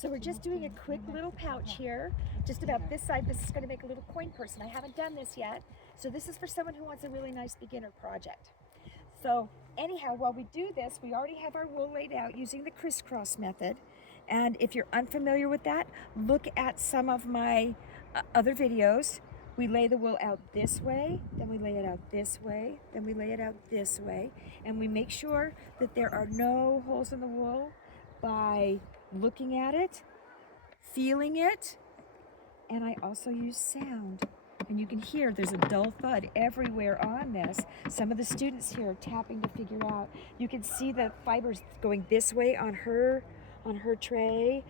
So we're just doing a quick little pouch here, just about this side. This is going to make a little coin purse, and I haven't done this yet. So this is for someone who wants a really nice beginner project. So anyhow, while we do this, we already have our wool laid out using the crisscross method. And if you're unfamiliar with that, look at some of my other videos. We lay the wool out this way, then we lay it out this way, then we lay it out this way, and we make sure that there are no holes in the wool by looking at it, feeling it, and I also use sound. And you can hear there's a dull thud everywhere on this. Some of the students here are tapping to figure out. You can see the fibers going this way on her tray.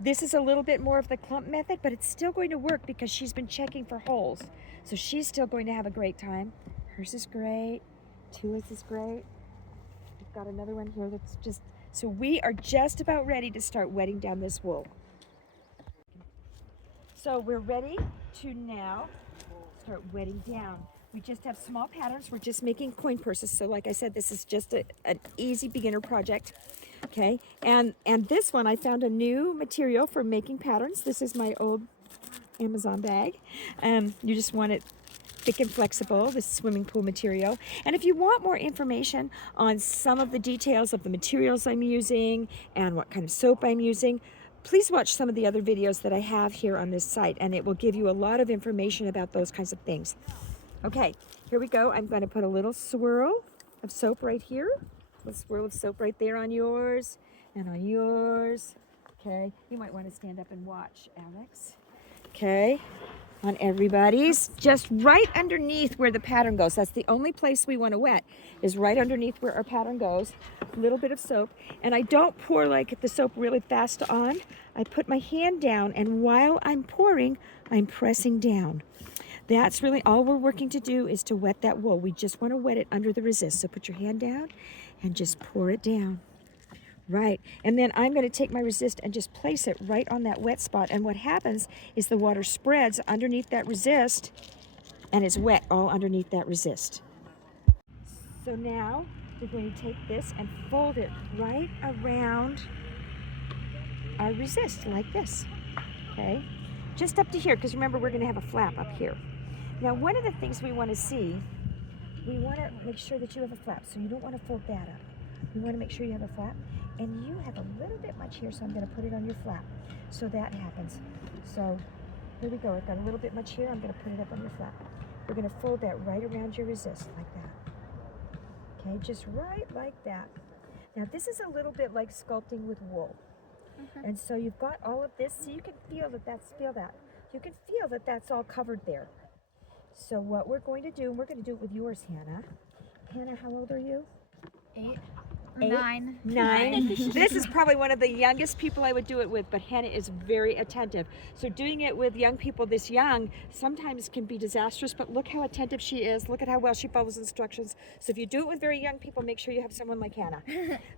This is a little bit more of the clump method, but it's still going to work because she's been checking for holes. So she's still going to have a great time. Hers is great. Tua's is great. We've got another one here that's just, so we are just about ready to start wetting down this wool. So we're ready to now start wetting down. We just have small patterns. We're just making coin purses. So like I said, this is just an easy beginner project. Okay, and this one I found a new material for making patterns. This is my old Amazon bag. You just want it thick and flexible, this swimming pool material. And if you want more information on some of the details of the materials I'm using and what kind of soap I'm using, please watch some of the other videos that I have here on this site, and it will give you a lot of information about those kinds of things. Okay, here we go. I'm going to put a little swirl of soap right here. A swirl of soap right there on yours and on yours. Okay, you might want to stand up and watch, Alex. Okay, on everybody's, just right underneath where the pattern goes. That's the only place we want to wet, is right underneath where our pattern goes. A little bit of soap, and I don't pour like the soap really fast on. I put my hand down, and while I'm pouring, I'm pressing down. That's really all we're working to do, is to wet that wool. We just want to wet it under the resist. So put your hand down and just pour it down. Right, and then I'm going to take my resist and just place it right on that wet spot. And what happens is the water spreads underneath that resist, and it's wet all underneath that resist. So now we're going to take this and fold it right around our resist like this. Okay, just up to here, because remember we're going to have a flap up here. Now one of the things we want to see, we want to make sure that you have a flap, so you don't want to fold that up. You want to make sure you have a flap, and you have a little bit much here, so I'm going to put it on your flap so that happens. So here we go. I've got a little bit much here. I'm going to put it up on your flap. We're going to fold that right around your resist like that. Okay, just right like that. Now this is a little bit like sculpting with wool. And so you've got all of this, so you can feel that you can feel that that's all covered there. So what we're going to do, and we're going to do it with yours, Hannah. Hannah, how old are you? 8. 9. 9. This is probably one of the youngest people I would do it with, but Hannah is very attentive. So doing it with young people this young sometimes can be disastrous, but look how attentive she is. Look at how well she follows instructions. So if you do it with very young people, make sure you have someone like Hannah.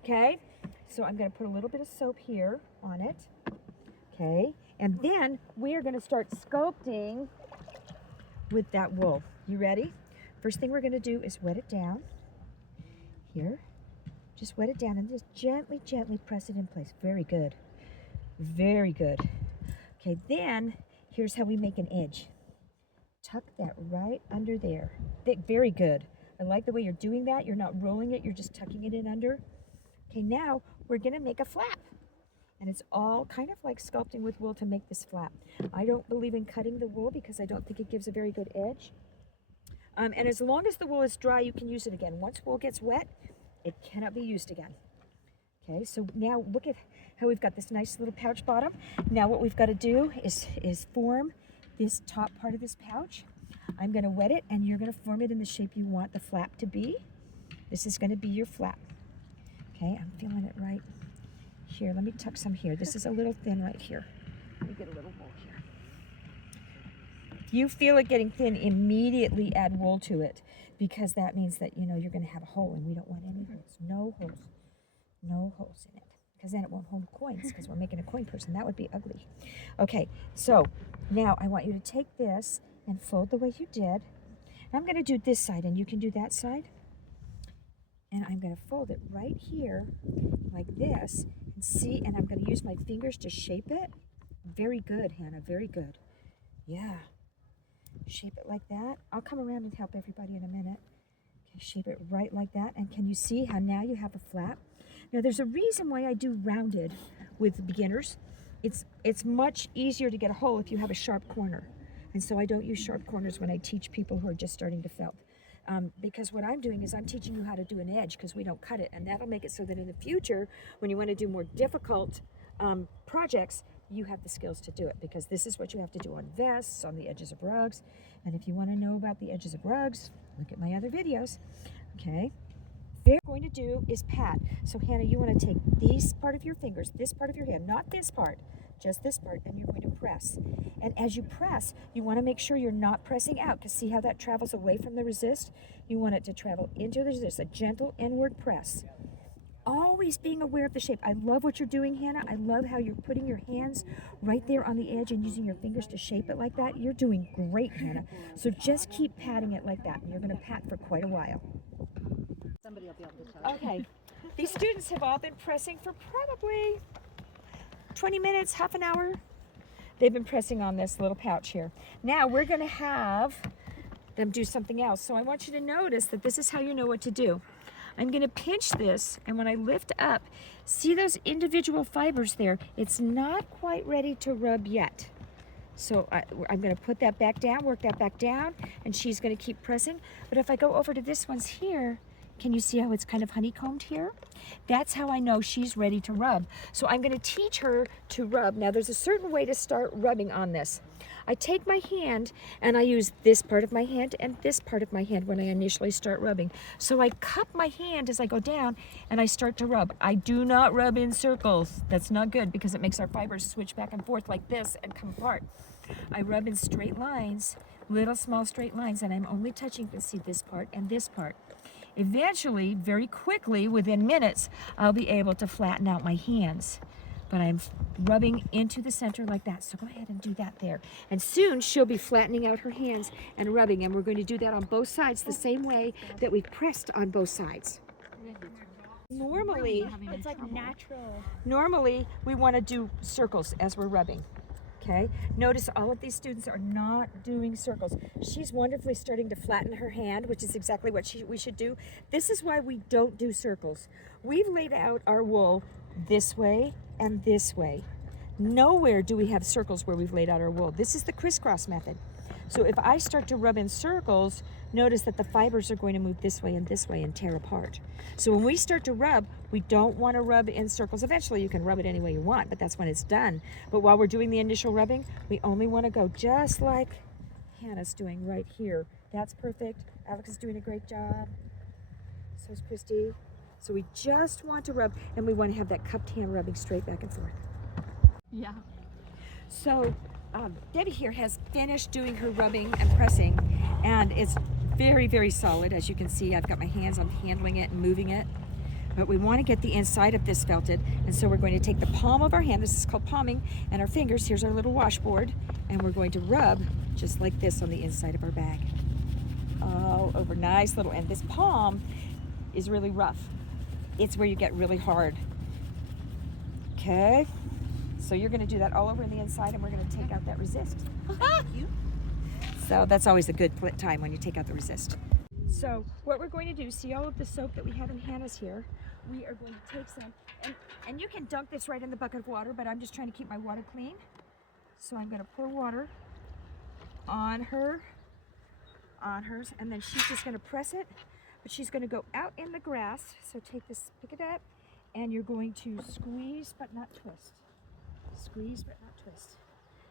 Okay? So I'm going to put a little bit of soap here on it. Okay? And then we are going to start sculpting with that wool. You ready? First thing we're going to do is wet it down. Here. Just wet it down and just gently, gently press it in place. Very good. Very good. Okay, then here's how we make an edge. Tuck that right under there. Very good. I like the way you're doing that. You're not rolling it, you're just tucking it in under. Okay, now we're going to make a flap. And it's all kind of like sculpting with wool to make this flap. I don't believe in cutting the wool because I don't think it gives a very good edge. And as long as the wool is dry, you can use it again. Once wool gets wet, it cannot be used again. Okay, so now look at how we've got this nice little pouch bottom. Now what we've got to do is form this top part of this pouch. I'm going to wet it, and you're going to form it in the shape you want the flap to be. This is going to be your flap. Okay, I'm feeling it right here. Let me tuck some here. This is a little thin right here. Let me get a little wool here. If you feel it getting thin, immediately add wool to it, because that means that, you know, you're going to have a hole, and we don't want any holes. No holes. No holes in it, because then it won't hold coins, because we're making a coin purse, and that would be ugly. Okay, so now I want you to take this and fold the way you did. I'm going to do this side, and you can do that side. And I'm going to fold it right here like this, and See, and I'm going to use my fingers to shape it. Very good, Hannah, very good. Yeah. Shape it like that. I'll come around and help everybody in a minute. Okay, shape it right like that. And can you see how now you have a flap? Now there's a reason why I do rounded with beginners. It's much easier to get a hole if you have a sharp corner. And so I don't use sharp corners when I teach people who are just starting to felt. Because what I'm doing is I'm teaching you how to do an edge because we don't cut it. And that'll make it so that in the future, when you want to do more difficult projects, you have the skills to do it, because this is what you have to do on vests, on the edges of rugs. And if you want to know about the edges of rugs, look at my other videos. Okay. What we're going to do is pat. So Hannah, you want to take this part of your fingers, this part of your hand, not this part, just this part, and you're going to press. And as you press, you want to make sure you're not pressing out, because see how that travels away from the resist? You want it to travel into the resist, a gentle inward press. Always being aware of the shape. I love what you're doing, Hannah. I love how you're putting your hands right there on the edge and using your fingers to shape it like that. You're doing great, Hannah. So just keep patting it like that, and you're going to pat for quite a while. Somebody will be able to tell. Okay. These students have all been pressing for probably 20 minutes, half an hour. They've been pressing on this little pouch here. Now we're going to have them do something else. So I want you to notice that this is how you know what to do. I'm going to pinch this, and when I lift up, see those individual fibers there? It's not quite ready to rub yet. So I'm going to put that back down, work that back down, and she's going to keep pressing. But if I go over to this one's here, can you see how it's kind of honeycombed here? That's how I know she's ready to rub. So I'm going to teach her to rub. Now there's a certain way to start rubbing on this. I take my hand and I use this part of my hand and this part of my hand when I initially start rubbing. So I cup my hand as I go down and I start to rub. I do not rub in circles. That's not good because it makes our fibers switch back and forth like this and come apart. I rub in straight lines, little small straight lines, and I'm only touching, you can see this part and this part. Eventually, very quickly, within minutes, I'll be able to flatten out my hands. But I'm rubbing into the center like that. So go ahead and do that there. And soon she'll be flattening out her hands and rubbing. And we're going to do that on both sides the same way that we've pressed on both sides. Normally, It's like natural. normally we want to do circles as we're rubbing. Okay, notice all of these students are not doing circles. She's wonderfully starting to flatten her hand, which is exactly what we should do. This is why we don't do circles. We've laid out our wool this way and this way. Nowhere do we have circles where we've laid out our wool. This is the crisscross method. So if I start to rub in circles, notice that the fibers are going to move this way and tear apart. So when we start to rub, we don't want to rub in circles. Eventually you can rub it any way you want, but that's when it's done. But while we're doing the initial rubbing, we only want to go just like Hannah's doing right here. That's perfect. Alex is doing a great job. So is Christy. So we just want to rub, and we want to have that cupped hand rubbing straight back and forth. Yeah. So Debbie here has finished doing her rubbing and pressing, and it's very, very solid. As you can see, I've got my hands, I'm handling it and moving it. But we want to get the inside of this felted, and so we're going to take the palm of our hand, this is called palming, and our fingers, here's our little washboard, and we're going to rub just like this on the inside of our bag. All over, nice little, and this palm is really rough. It's where you get really hard. Okay. So you're going to do that all over in the inside, and we're going to take out that resist. Thank you. So that's always a good time when you take out the resist. So what we're going to do, see all of the soap that we have in Hannah's here, we are going to take some, and you can dunk this right in the bucket of water, but I'm just trying to keep my water clean. So I'm going to pour water on hers, and then she's just going to press it, but she's going to go out in the grass. So take this, pick it up, and you're going to squeeze but not twist. Squeeze but not twist.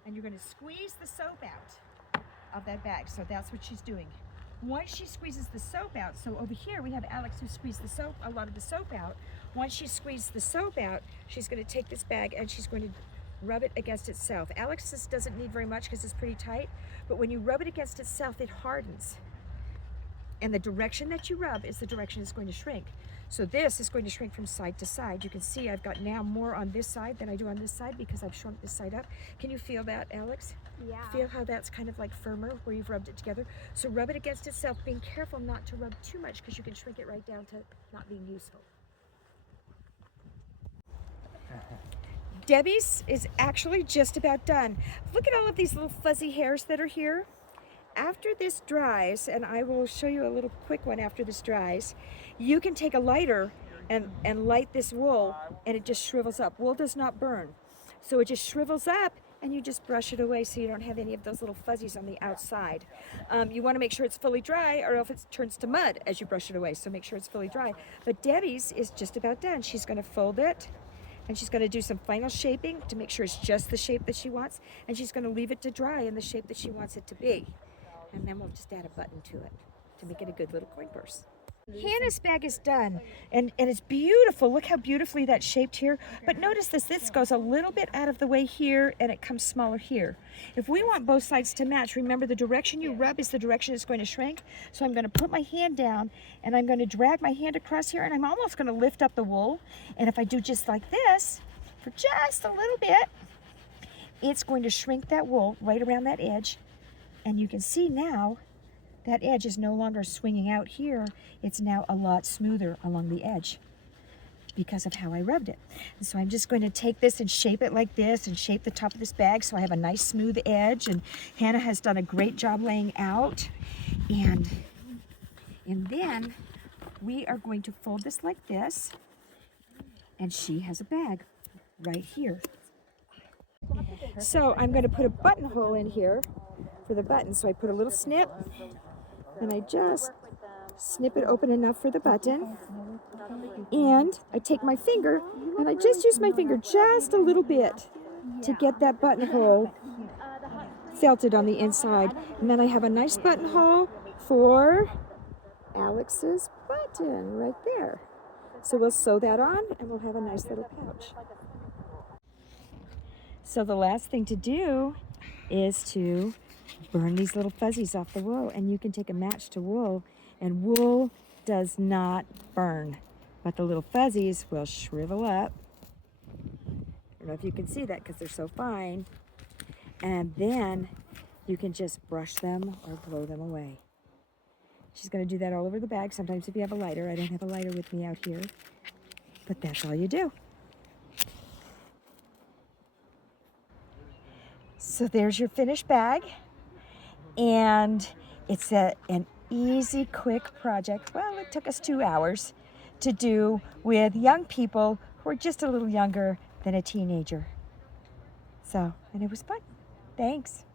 And you're going to squeeze the soap out of that bag. So that's what she's doing. Once she squeezes the soap out, so over here we have Alex who squeezed the soap, a lot of the soap out. Once she squeezed the soap out, she's going to take this bag and she's going to rub it against itself. Alex's doesn't need very much because it's pretty tight, but when you rub it against itself, it hardens. And the direction that you rub is the direction it's going to shrink. So this is going to shrink from side to side. You can see I've got now more on this side than I do on this side because I've shrunk this side up. Can you feel that, Alex? Yeah. Feel how that's kind of like firmer where you've rubbed it together. So rub it against itself, being careful not to rub too much because you can shrink it right down to not being useful. Debbie's is actually just about done. Look at all of these little fuzzy hairs that are here. After this dries, and I will show you a little quick one after this dries, you can take a lighter and light this wool, and it just shrivels up. Wool does not burn. So it just shrivels up, and you just brush it away so you don't have any of those little fuzzies on the outside. You want to make sure it's fully dry, or else it turns to mud as you brush it away, so make sure it's fully dry. But Debbie's is just about done. She's going to fold it, and she's going to do some final shaping to make sure it's just the shape that she wants, and she's going to leave it to dry in the shape that she wants it to be. And then we'll just add a button to it to make it a good little coin purse. Hannah's bag is done, and it's beautiful. Look how beautifully that's shaped here. But notice this goes a little bit out of the way here, and it comes smaller here. If we want both sides to match, remember the direction you rub is the direction it's going to shrink. So I'm going to put my hand down, and I'm going to drag my hand across here, and I'm almost going to lift up the wool. And if I do just like this, for just a little bit, it's going to shrink that wool right around that edge. And you can see now that edge is no longer swinging out here. It's now a lot smoother along the edge because of how I rubbed it. And so I'm just going to take this and shape it like this and shape the top of this bag so I have a nice smooth edge. And Hannah has done a great job laying out. And then we are going to fold this like this. And she has a bag right here. So I'm going to put a buttonhole in here for the button. So I put a little snip, and I just snip it open enough for the button. And I take my finger, and I just use my finger just a little bit to get that buttonhole felted on the inside. And then I have a nice buttonhole for Alex's button right there. So we'll sew that on, and we'll have a nice little pouch. So the last thing to do is to burn these little fuzzies off the wool, and you can take a match to wool, and wool does not burn, but the little fuzzies will shrivel up. I don't know if you can see that because they're so fine, and then you can just brush them or blow them away. She's going to do that all over the bag. Sometimes if you have a lighter, I don't have a lighter with me out here, but that's all you do. So there's your finished bag, and it's an easy, quick project. Well, it took us 2 hours to do with young people who are just a little younger than a teenager. So, and it was fun. Thanks.